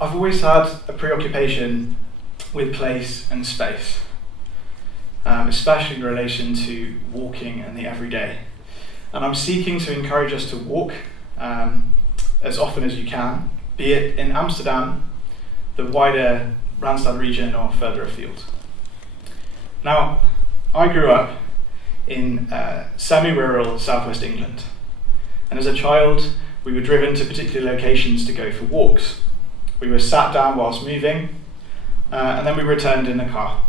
I've always had a preoccupation with place and space, especially in relation to walking and the everyday. And I'm seeking to encourage us to walk as often as you can, be it in Amsterdam, the wider Randstad region, or further afield. Now, I grew up in semi-rural southwest England, and as a child we were driven to particular locations to go for walks. We were sat down whilst moving, and then we returned in the car.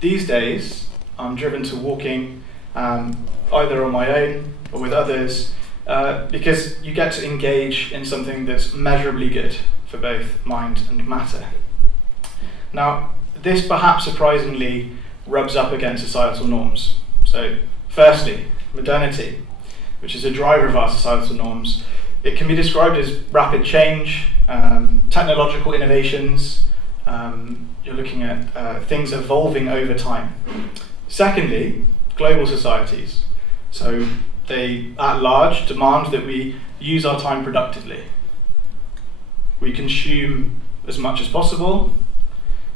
These days I'm driven to walking either on my own or with others, because you get to engage in something that's measurably good for both mind and matter. Now, this perhaps surprisingly rubs up against societal norms. So, firstly, modernity, which is a driver of our societal norms. It can be described as rapid change, technological innovations. You're looking at things evolving over time. Secondly, global societies. So they, at large, demand that we use our time productively. We consume as much as possible,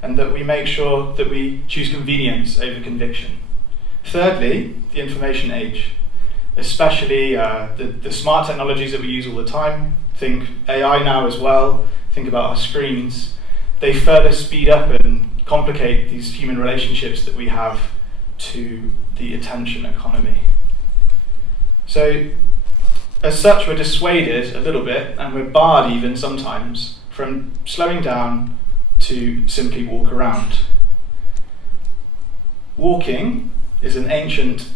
and that we make sure that we choose convenience over conviction. Thirdly, the information age, especially the smart technologies that we use all the time. Think AI now as well, think about our screens. They further speed up and complicate these human relationships that we have to the attention economy. So, as such, we're dissuaded a little bit, and we're barred even sometimes, from slowing down to simply walk around. Walking is an ancient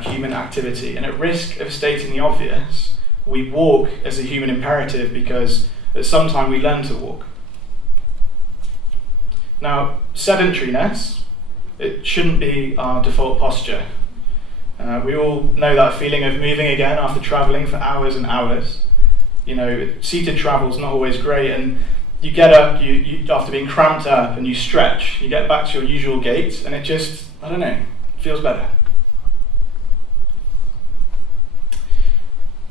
human activity, and at risk of stating the obvious, we walk as a human imperative because at some time we learn to walk. Now, sedentariness, it shouldn't be our default posture. We all know that feeling of moving again after travelling for hours and hours. You know, seated travel's not always great, and you get up, you after being cramped up, and you stretch, you get back to your usual gait, and it just, I don't know, feels better.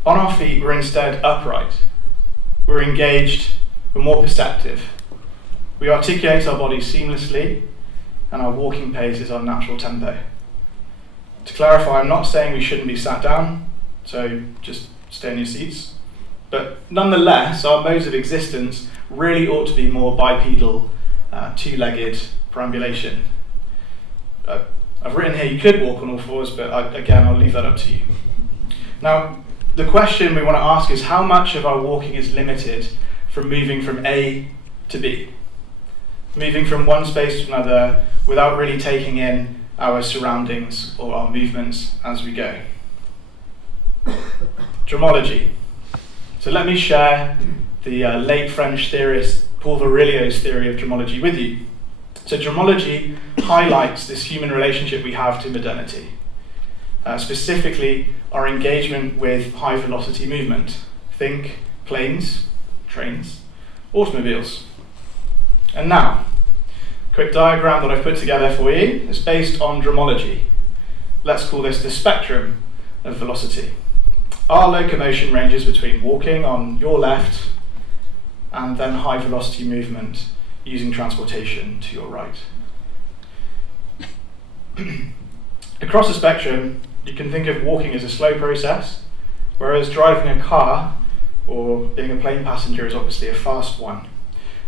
On our feet, we're instead upright. We're engaged, we're more perceptive. We articulate our bodies seamlessly, and our walking pace is our natural tempo. To clarify, I'm not saying we shouldn't be sat down, so just stay in your seats. But nonetheless, our modes of existence really ought to be more bipedal, two-legged perambulation. I've written here you could walk on all fours, but I'll leave that up to you. Now, the question we want to ask is how much of our walking is limited from moving from A to B? Moving from one space to another without really taking in our surroundings or our movements as we go. Dromology. So let me share the late French theorist Paul Virilio's theory of dromology with you. So dromology highlights this human relationship we have to modernity, specifically our engagement with high velocity movement. Think planes, trains, automobiles. And now, quick diagram that I've put together for you is based on dromology. Let's call this the spectrum of velocity. Our locomotion ranges between walking on your left and then high velocity movement using transportation to your right. Across the spectrum, you can think of walking as a slow process, whereas driving a car or being a plane passenger is obviously a fast one.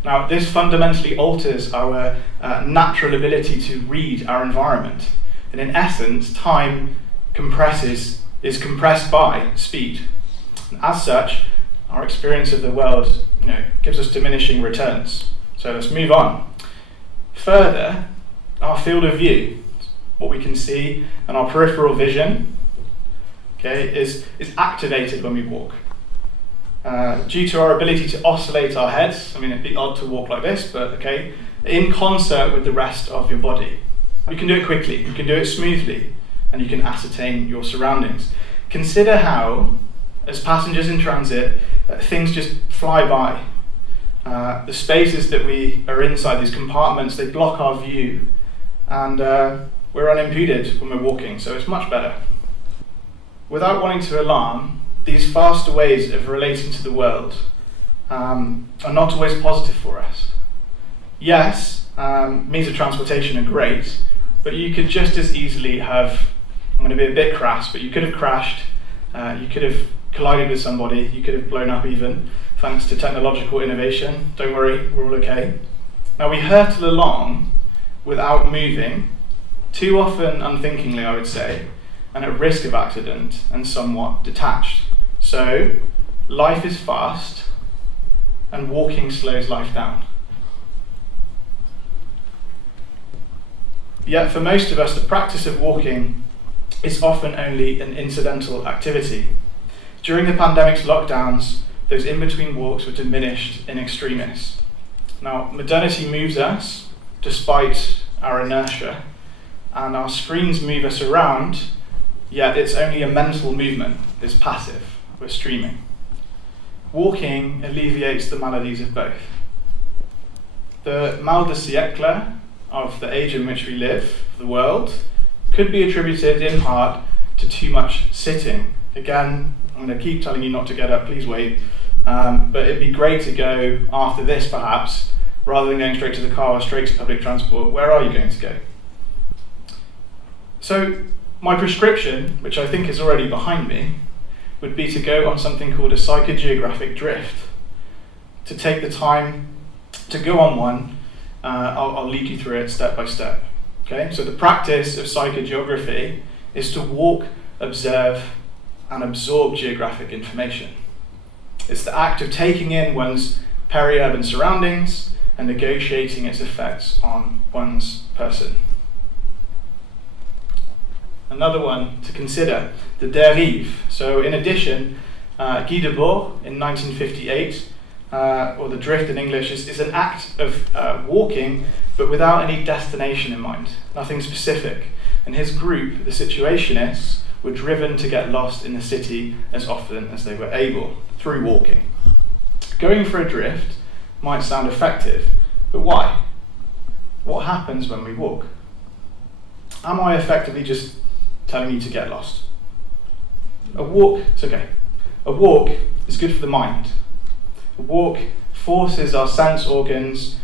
Now, this fundamentally alters our natural ability to read our environment. And in essence, time is compressed by speed. And as such, our experience of the world gives us diminishing returns. So let's move on. Further, our field of view, what we can see, and our peripheral vision, is activated when we walk. Due to our ability to oscillate our heads, it'd be odd to walk like this, but in concert with the rest of your body. You can do it quickly, you can do it smoothly, and you can ascertain your surroundings. Consider how, as passengers in transit, things just fly by. The spaces that we are inside, these compartments, they block our view, and we're unimpeded when we're walking, so it's much better. Without wanting to alarm, these faster ways of relating to the world are not always positive for us. Yes, means of transportation are great, but you could just as easily have, I'm going to be a bit crass, but you could have crashed, you could have collided with somebody, you could have blown up even, thanks to technological innovation. Don't worry, we're all okay. Now we hurtle along without moving, too often unthinkingly I would say, and at risk of accident and somewhat detached. So life is fast and walking slows life down. Yet for most of us, the practice of walking is often only an incidental activity. During the pandemic's lockdowns, those in-between walks were diminished in extremis. Now, modernity moves us, despite our inertia, and our screens move us around, yet it's only a mental movement, it's passive, we're streaming. Walking alleviates the maladies of both. The mal de siècle, of the age in which we live, the world, could be attributed in part to too much sitting. Again, I'm going to keep telling you not to get up, please wait. But it'd be great to go after this perhaps, rather than going straight to the car or straight to public transport. Where are you going to go? So my prescription, which I think is already behind me, would be to go on something called a psychogeographic drift. To take the time to go on one, I'll lead you through it step by step. Okay? So the practice of psychogeography is to walk, observe, and absorb geographic information. It's the act of taking in one's peri-urban surroundings and negotiating its effects on one's person. Another one to consider, the dérive. So in addition, Guy Debord in 1958, or the drift in English, is an act of walking, but without any destination in mind, nothing specific. And his group, the Situationists, were driven to get lost in the city as often as they were able, through walking. Going for a drift might sound effective, but why? What happens when we walk? Am I effectively just telling you to get lost? A walk, it's okay. A walk is good for the mind. A walk forces our sense organs,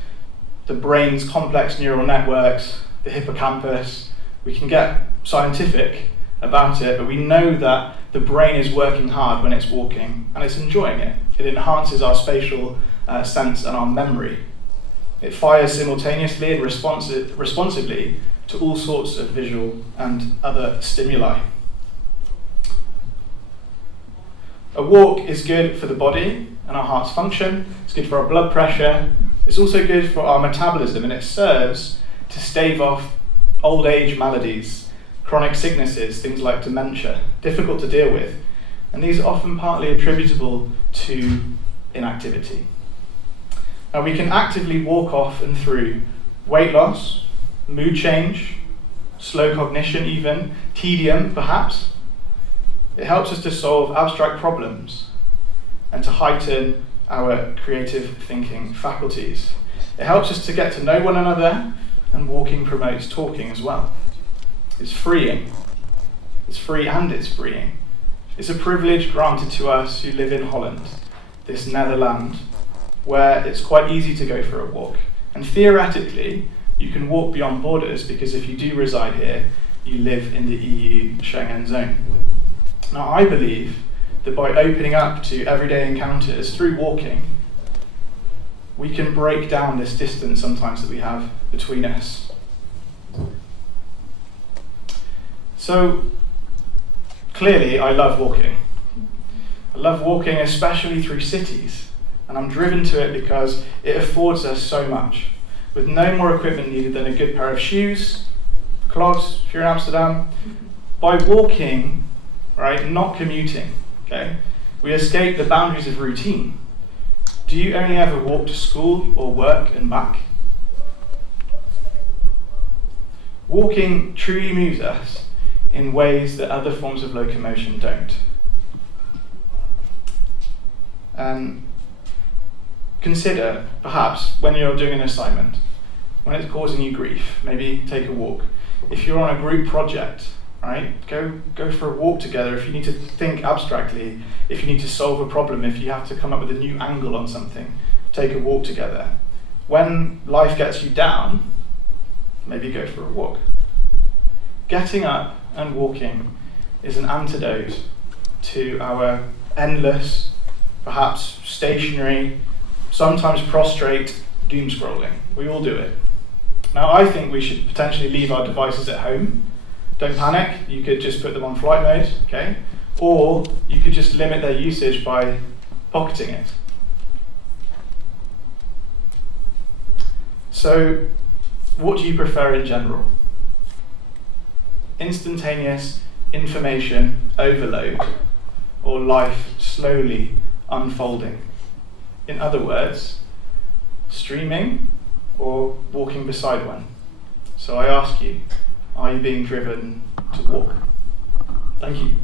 the brain's complex neural networks, the hippocampus. We can get scientific about it, but we know that the brain is working hard when it's walking and it's enjoying it. It enhances our spatial sense and our memory. It fires simultaneously and responsively to all sorts of visual and other stimuli. A walk is good for the body and our heart's function. It's good for our blood pressure. It's also good for our metabolism, and it serves to stave off old age maladies, chronic sicknesses, things like dementia, difficult to deal with. And these are often partly attributable to inactivity. Now we can actively walk off and through weight loss, mood change, slow cognition even, tedium perhaps. It helps us to solve abstract problems and to heighten our creative thinking faculties. It helps us to get to know one another, and walking promotes talking as well. It's freeing. It's free and it's freeing. It's a privilege granted to us who live in Holland, this Netherland, where it's quite easy to go for a walk. And theoretically, you can walk beyond borders, because if you do reside here, you live in the EU Schengen zone. Now, I believe that by opening up to everyday encounters through walking, we can break down this distance sometimes that we have between us. So, clearly, I love walking. I love walking especially through cities, and I'm driven to it because it affords us so much, with no more equipment needed than a good pair of shoes, clogs, if you're in Amsterdam. By walking, right, not commuting, okay, we escape the boundaries of routine. Do you only ever walk to school or work and back? Walking truly moves us in ways that other forms of locomotion don't. And consider, perhaps, when you're doing an assignment, when it's causing you grief, maybe take a walk. If you're on a group project right? Go for a walk together if you need to think abstractly, if you need to solve a problem, if you have to come up with a new angle on something, take a walk together. When life gets you down, maybe go for a walk. Getting up and walking is an antidote to our endless, perhaps stationary, sometimes prostrate doom scrolling. We all do it. Now, I think we should potentially leave our devices at home. Don't panic, you could just put them on flight mode, okay? Or you could just limit their usage by pocketing it. So, what do you prefer in general? Instantaneous information overload, or life slowly unfolding? In other words, streaming or walking beside one? So I ask you, are you being driven to walk? Thank you.